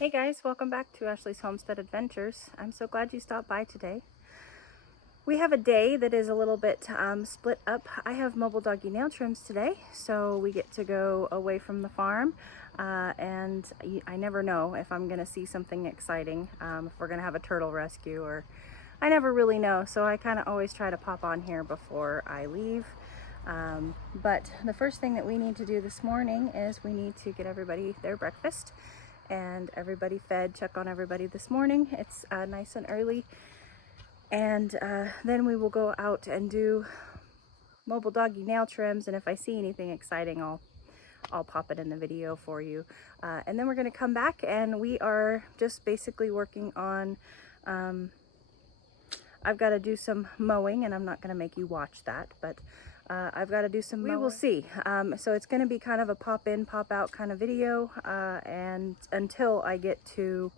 Hey guys, welcome back to Ashley's Homestead Adventures. I'm so glad you stopped by today. We have a day that is a little bit split up. I have mobile doggy nail trims today, so we get to go away from the farm, and I never know if I'm going to see something exciting, if we're going to have a turtle rescue, or I never really know, so I kind of always try to pop on here before I leave. But the first thing that we need to do this morning is we need to get everybody their breakfast and everybody fed, check on everybody this morning. It's nice and early, and then we will go out and do mobile doggy nail trims, and if I see anything exciting, I'll pop it in the video for you. And then we're going to come back, and we are just basically working on I've got to do some mowing, and I'm not going to make you watch that, but I've got to do some mowing. We will see. So it's going to be kind of a pop in, pop out kind of video, and until I get to,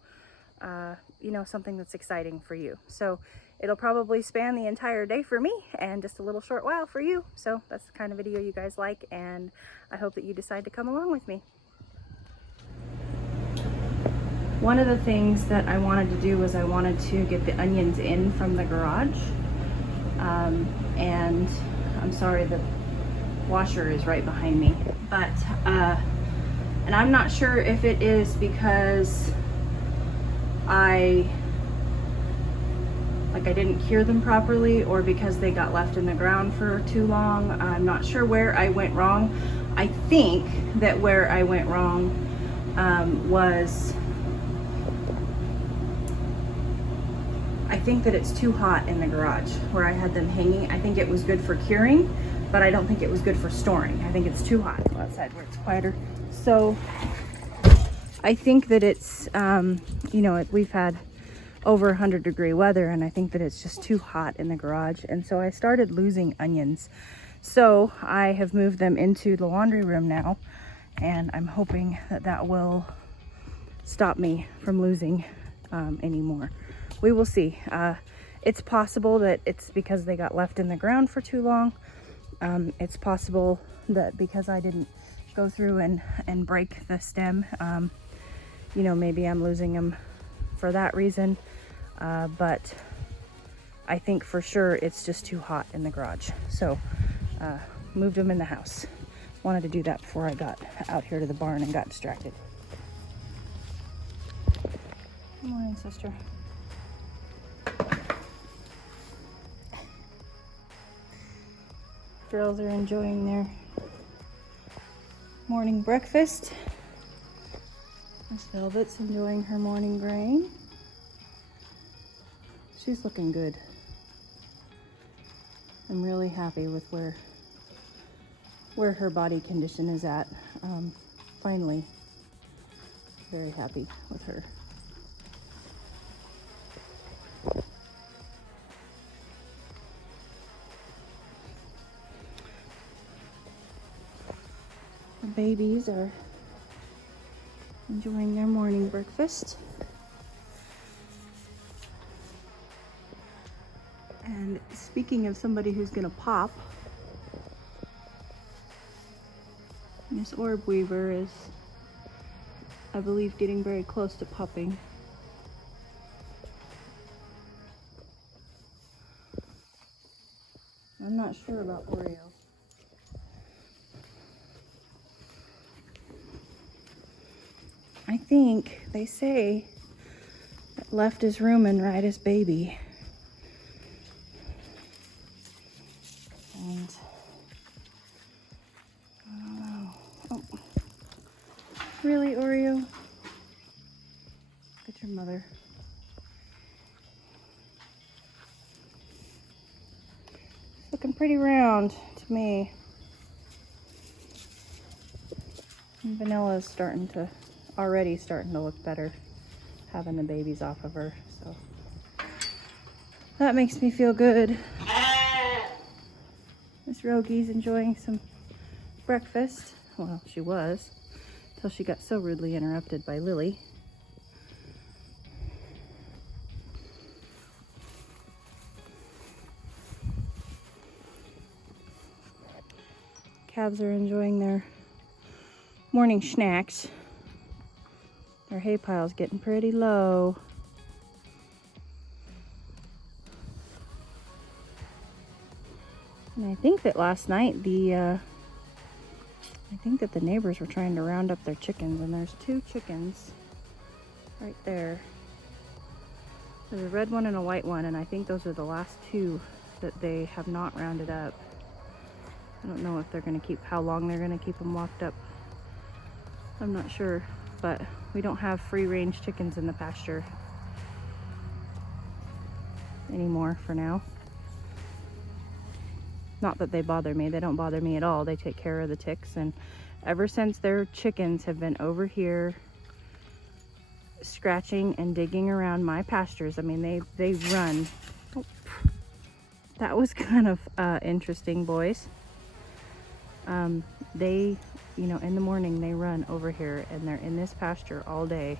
you know, something that's exciting for you. So it'll probably span the entire day for me and just a little short while for you. So that's the kind of video you guys like, and I hope that you decide to come along with me. One of the things that I wanted to do was I wanted to get the onions in from the garage, and I'm sorry, the washer is right behind me, but and I'm not sure if it is because I didn't cure them properly, or because they got left in the ground for too long. I'm not sure where I went wrong. I think that where I went wrong was, I think that it's too hot in the garage where I had them hanging. I think it was good for curing, but I don't think it was good for storing. I think it's too hot. Go outside where it's quieter. So I think that it's, you know, we've had over 100-degree weather, and I think that it's just too hot in the garage. And so I started losing onions. So I have moved them into the laundry room now, and I'm hoping that that will stop me from losing any more. We will see. It's possible that it's because they got left in the ground for too long. It's possible that because I didn't go through and break the stem, you know, maybe I'm losing them for that reason. But I think for sure it's just too hot in the garage. So moved them in the house. Wanted to do that before I got out here to the barn and got distracted. Good morning, sister. Girls are enjoying their morning breakfast. Miss Velvet's enjoying her morning grain. She's looking good. I'm really happy with where her body condition is at. Finally, very happy with her. The babies are enjoying their morning breakfast. And speaking of somebody who's gonna pop, Miss Orb Weaver is, I believe, getting very close to popping. I'm not sure about Oreo. I think they say that left is room and right is baby. And I don't know. Oh, really, Oreo? Look at your mother. It's looking pretty round to me. And Vanilla's already starting to look better, having the babies off of her, so that makes me feel good. Miss Rogie's enjoying some breakfast. Well, she was, till she got so rudely interrupted by Lily. Calves are enjoying their morning snacks. Our hay pile's getting pretty low. And I think that last night I think that the neighbors were trying to round up their chickens, and there's 2 chickens right there. There's a red one and a white one, and I think those are the last 2 that they have not rounded up. I don't know if they're going to keep, how long they're going to keep them locked up. I'm not sure, but we don't have free-range chickens in the pasture anymore for now. Not that they bother me. They don't bother me at all. They take care of the ticks, and ever since their chickens have been over here scratching and digging around my pastures, I mean, they run. Oh, that was kind of interesting, boys. They, you know, in the morning they run over here, and they're in this pasture all day.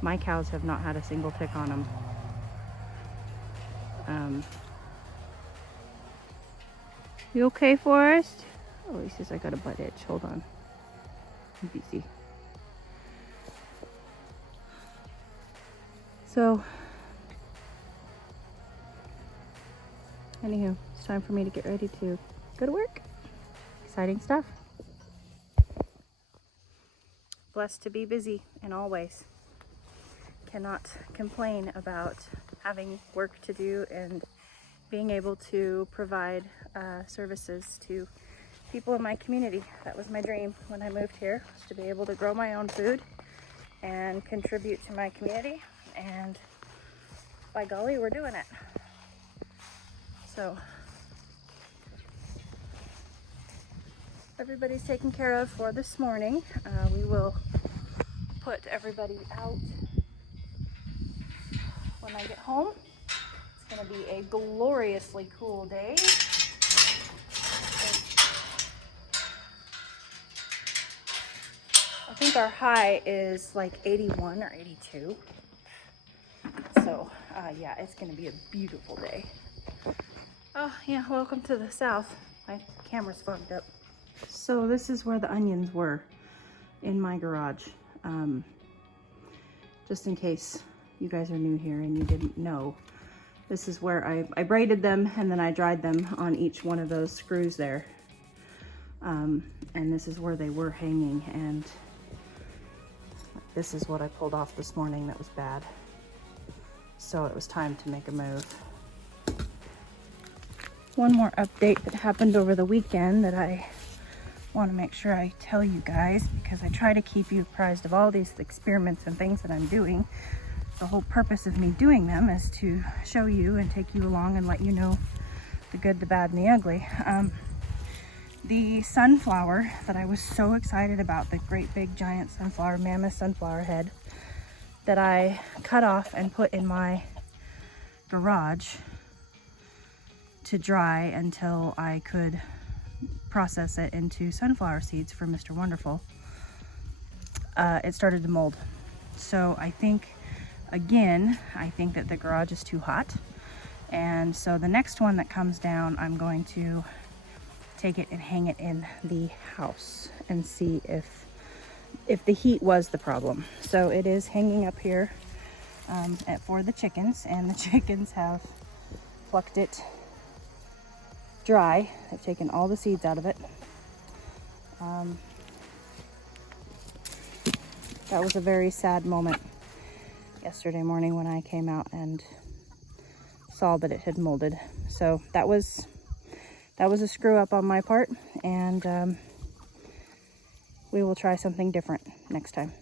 My cows have not had a single tick on them. You okay, Forrest? Oh, he says I got a butt itch. Hold on. I'm busy. So, anywho, it's time for me to get ready to go to work. Exciting stuff. Blessed to be busy in all ways. Cannot complain about having work to do and being able to provide services to people in my community. That was my dream when I moved here, was to be able to grow my own food and contribute to my community, and by golly, we're doing it. So everybody's taken care of for this morning. We will put everybody out when I get home. It's going to be a gloriously cool day. I think our high is like 81 or 82. So yeah, it's going to be a beautiful day. Oh yeah, welcome to the south. My camera's fogged up. So this is where the onions were in my garage. Just in case you guys are new here and you didn't know, this is where I braided them, and then I dried them on each one of those screws there. And this is where they were hanging, and this is what I pulled off this morning that was bad. So it was time to make a move. One more update that happened over the weekend that I want to make sure I tell you guys, because I try to keep you apprised of all these experiments and things that I'm doing. The whole purpose of me doing them is to show you and take you along and let you know the good, the bad, and the ugly. The sunflower that I was so excited about, the great big giant sunflower, mammoth sunflower head, that I cut off and put in my garage to dry until I could process it into sunflower seeds for Mr. Wonderful, it started to mold. So I think that the garage is too hot, and so the next one that comes down, I'm going to take it and hang it in the house and see if the heat was the problem. So it is hanging up here for the chickens, and the chickens have plucked it dry. They've taken all the seeds out of it. That was a very sad moment yesterday morning when I came out and saw that it had molded. So that was a screw up on my part, and we will try something different next time.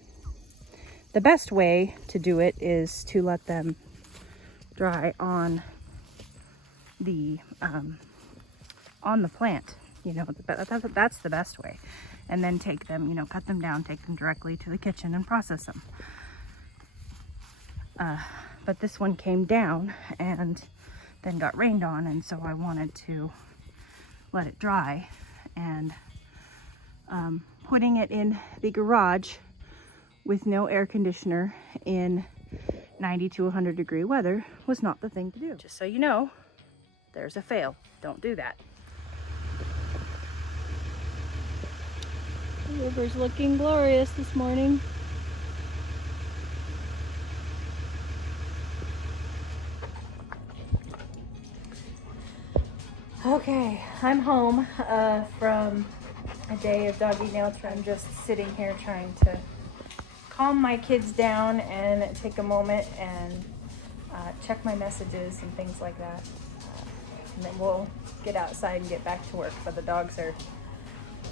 The best way to do it is to let them dry on the plant, you know, that's the best way. And then take them, you know, cut them down, take them directly to the kitchen and process them. But this one came down and then got rained on, and so I wanted to let it dry, and putting it in the garage with no air conditioner in 90 to 100 degree weather was not the thing to do. Just so you know, there's a fail. Don't do that. The river's looking glorious this morning. Okay, I'm home from a day of doggy nail trim. I'm just sitting here trying to calm my kids down and take a moment and check my messages and things like that. And then we'll get outside and get back to work. But the dogs are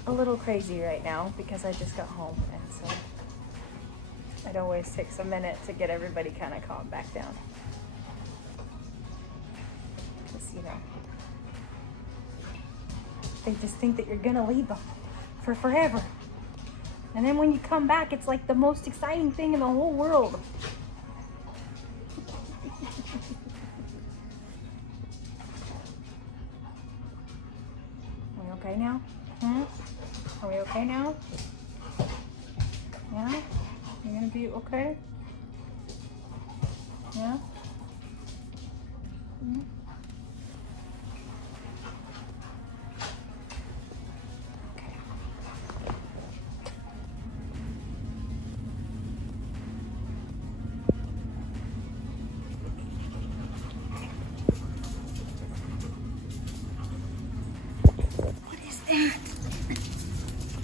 a little crazy right now because I just got home, and so it always takes a minute to get everybody kind of calmed back down. Because, you know, they just think that you're gonna leave them for forever. And then when you come back, it's like the most exciting thing in the whole world. Are we okay now? Are we okay now? Yeah? You're gonna be okay? Yeah?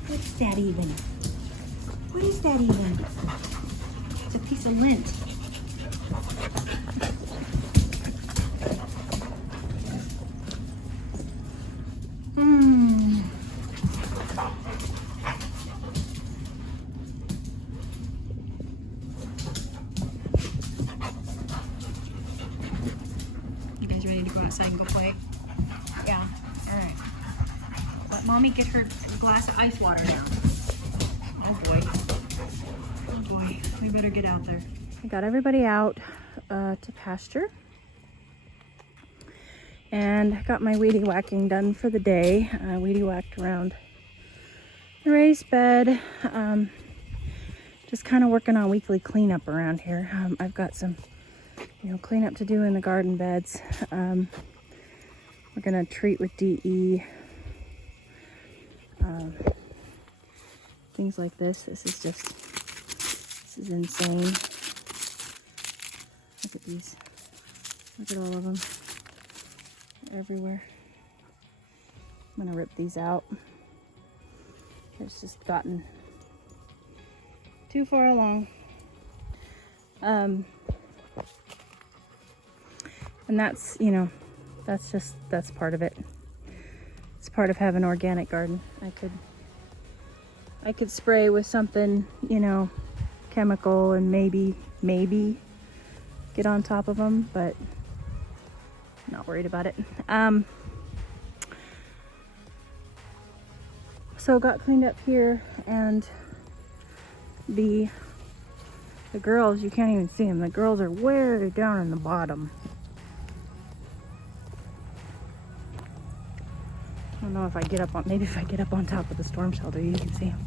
What's that even? What is that even? It's a piece of lint. You guys ready to go outside and go play? Yeah. All right. Let Mommy get her glass of ice water now. Oh boy. Oh boy. We better get out there. I got everybody out to pasture. And I got my weedy whacking done for the day. Weedy whacked around the raised bed. Just kind of working on weekly cleanup around here. I've got some, cleanup to do in the garden beds. We're gonna treat with DE. Things like this. This is insane. Look at these. Look at all of them. They're everywhere. I'm gonna rip these out. It's just gotten too far along. And that's, that's part of it. It's part of having an organic garden. I could spray with something, chemical and maybe get on top of them, but I'm not worried about it. So got cleaned up here, and the girls, you can't even see them. The girls are way down in the bottom. I don't know if I get up on, maybe if I get up on top of the storm shelter, you can see them.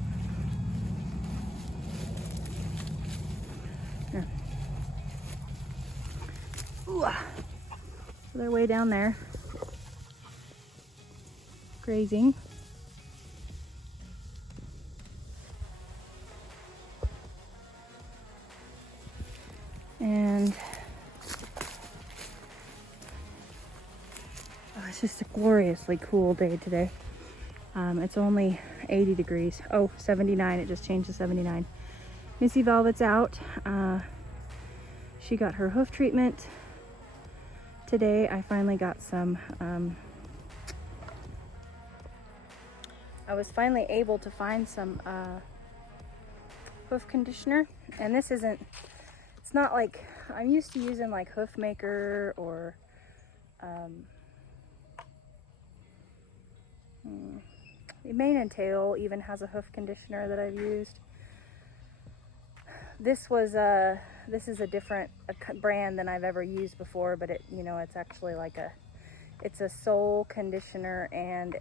Here. Ooh. So they're way down there, grazing. And it's just a gloriously cool day today. It's only 80 degrees. Oh, 79. It just changed to 79. Missy Velvet's out. She got her hoof treatment today. I finally got some. I was finally able to find some hoof conditioner, and this isn't. It's not like I'm used to using like Hoof Maker or Mane and Tail even has a hoof conditioner that I've used. This is a different brand than I've ever used before, but it's actually like it's a sole conditioner, and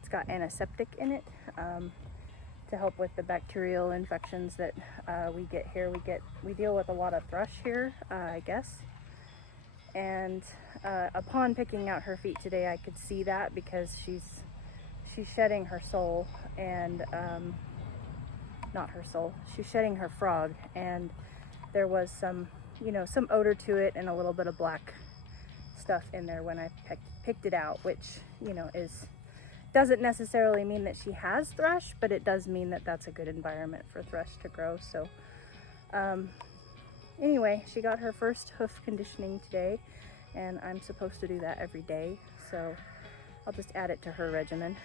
it's got antiseptic in it to help with the bacterial infections that we get here. We deal with a lot of thrush here, I guess. And upon picking out her feet today, I could see that because she's shedding her sole, and not her sole, she's shedding her frog, and there was some odor to it and a little bit of black stuff in there when I picked it out, which, you know, doesn't necessarily mean that she has thrush, but it does mean that that's a good environment for thrush to grow. So anyway, she got her first hoof conditioning today, and I'm supposed to do that every day, so I'll just add it to her regimen.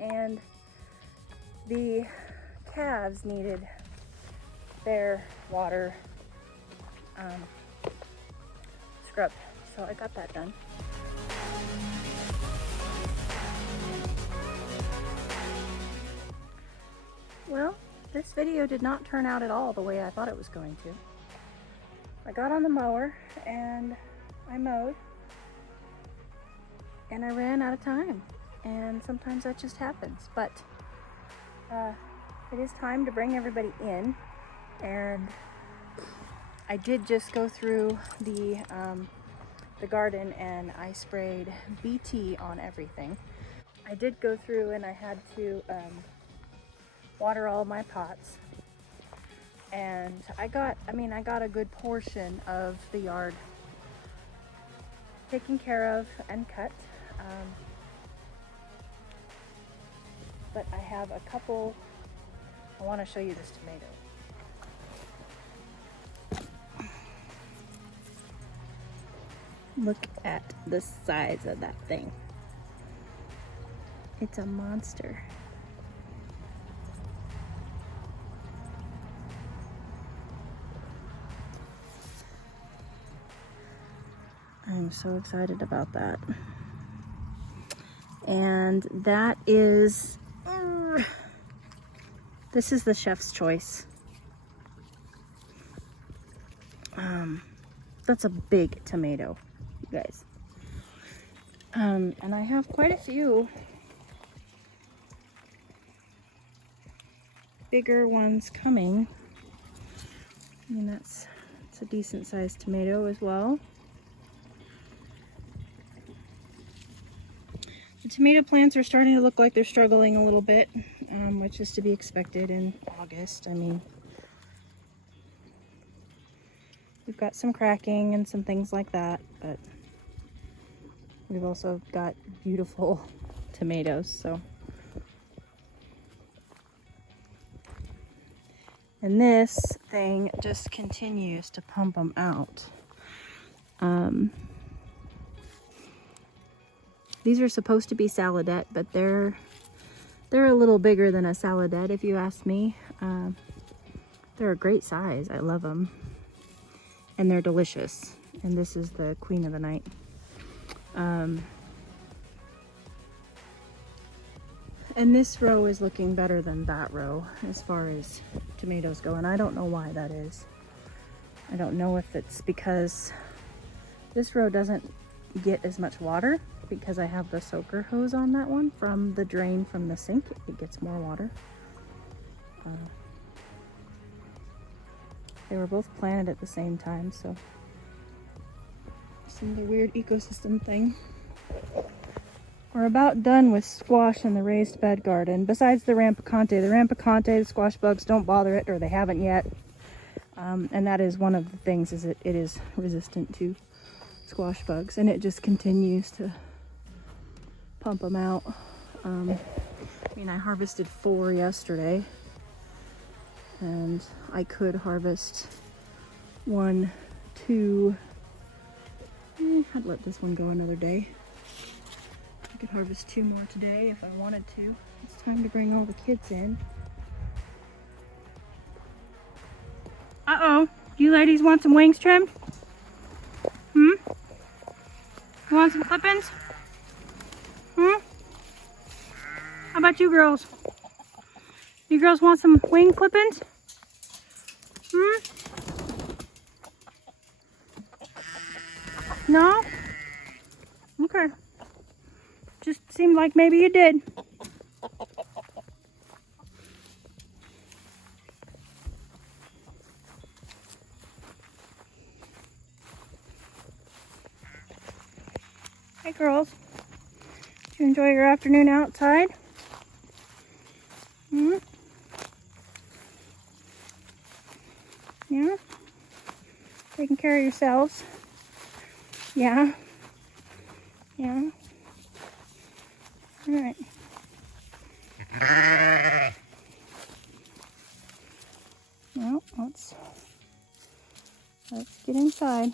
And the calves needed their water scrubbed, so I got that done. Well, this video did not turn out at all the way I thought it was going to. I got on the mower and I mowed, and I ran out of time, and sometimes that just happens. But it is time to bring everybody in, and I did just go through the garden and I sprayed BT on everything. I did go through and I had to water all my pots, and I got a good portion of the yard taken care of and cut. But I have a couple. I want to show you this tomato. Look at the size of that thing. It's a monster. I'm so excited about that. And that is, this is the chef's choice. That's a big tomato, you guys. And I have quite a few bigger ones coming. I mean, it's a decent sized tomato as well. The tomato plants are starting to look like they're struggling a little bit, which is to be expected in August. I mean, we've got some cracking and some things like that, but we've also got beautiful tomatoes, so. And this thing just continues to pump them out. These are supposed to be saladette, but they're a little bigger than a saladette, if you ask me. They're a great size. I love them. And they're delicious. And this is the queen of the night. And this row is looking better than that row as far as tomatoes go. And I don't know why that is. I don't know if it's because this row doesn't get as much water, because I have the soaker hose on that one from the drain from the sink. It gets more water. They were both planted at the same time, so some of the weird ecosystem thing. We're about done with squash in the raised bed garden. Besides the rampicante, the squash bugs don't bother it, or they haven't yet. And that is one of the things, is it is resistant to squash bugs, and it just continues to pump them out. I mean, I harvested 4 yesterday, and I could harvest 1, 2. I'd let this one go another day. I could harvest 2 more today if I wanted to. It's time to bring all the kids in. Uh-oh, you ladies want some wings trimmed? You want some clippings? How about you girls? You girls want some wing clippings? No? Okay. Just seemed like maybe you did. Hey girls, did you enjoy your afternoon outside? Yeah? Taking care of yourselves? Yeah? Yeah. All right. Well, let's get inside.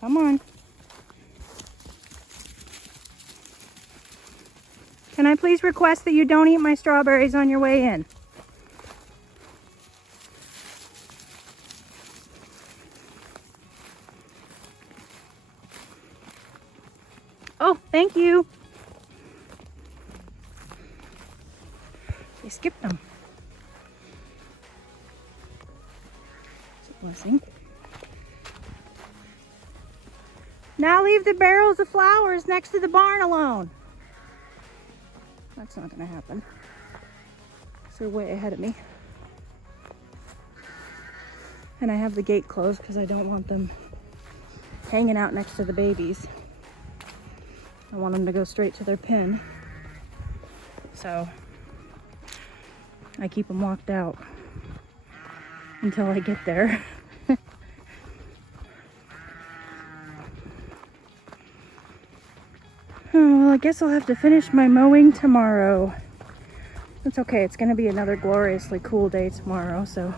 Come on. Can I please request that you don't eat my strawberries on your way in? Oh, thank you. They skipped them. It's a blessing. Now leave the barrels of flowers next to the barn alone. That's not going to happen. They're way ahead of me. And I have the gate closed because I don't want them hanging out next to the babies. I want them to go straight to their pen. So I keep them locked out until I get there. Oh, well, I guess I'll have to finish my mowing tomorrow. It's okay. It's going to be another gloriously cool day tomorrow, so.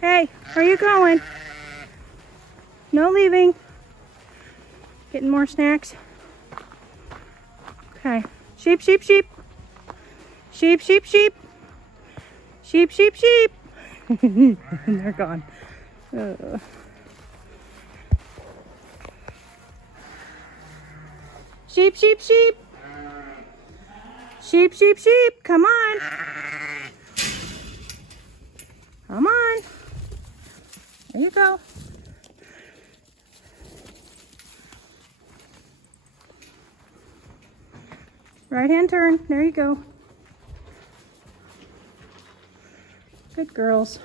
Hey, where are you going? No leaving. Getting more snacks. Okay. Sheep, sheep, sheep. Sheep, sheep, sheep. Sheep, sheep, sheep. And they're gone. Sheep, sheep, sheep. Sheep, sheep, sheep. Come on. Come on. There you go. Right hand turn. There you go. Good girls.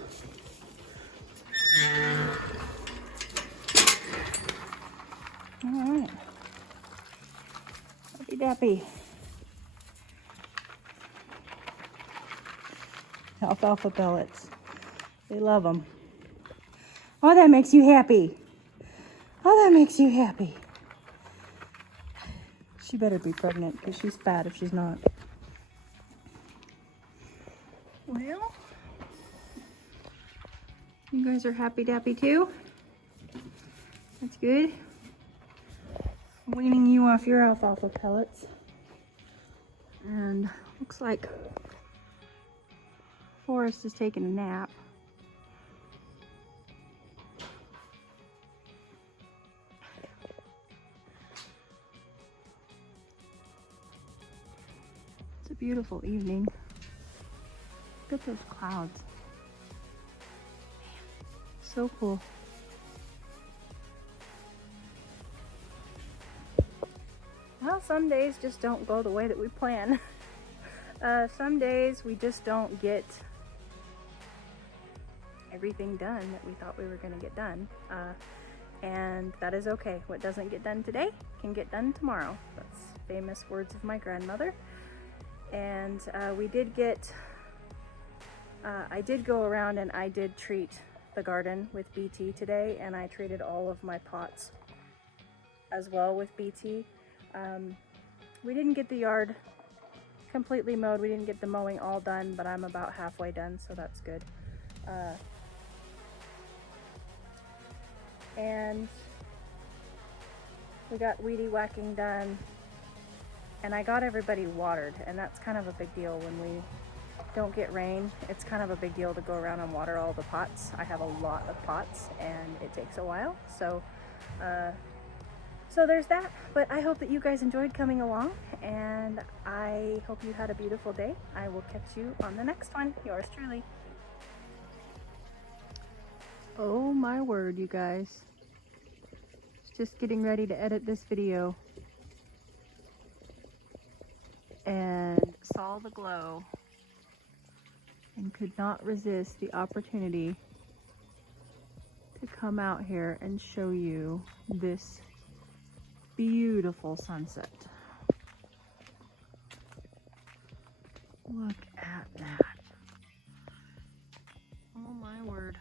All right. Happy dappy. Alfalfa pellets. They love them. Oh, that makes you happy. Oh, that makes you happy. She better be pregnant because she's fat if she's not. Well, you guys are happy dappy too? That's good. I'm weaning you off your alfalfa pellets. And looks like Forrest is taking a nap. It's a beautiful evening. Look at those clouds. So cool. Well, some days just don't go the way that we plan. Some days we just don't get everything done that we thought we were going to get done. And that is okay. What doesn't get done today can get done tomorrow. That's famous words of my grandmother. And we did get, I did go around and I did treat the garden with BT today, and I treated all of my pots as well with BT. We didn't get the yard completely mowed. We didn't get the mowing all done, but I'm about halfway done, so that's good. And we got weedy whacking done, and I got everybody watered, and that's kind of a big deal when we don't get rain. It's kind of a big deal to go around and water all the pots. I have a lot of pots and it takes a while, so there's that. But I hope that you guys enjoyed coming along, and I hope you had a beautiful day. I will catch you on the next one. Yours truly. Oh my word, you guys. Just getting ready to edit this video and saw the glow and could not resist the opportunity to come out here and show you this beautiful sunset. Look at that. Oh my word.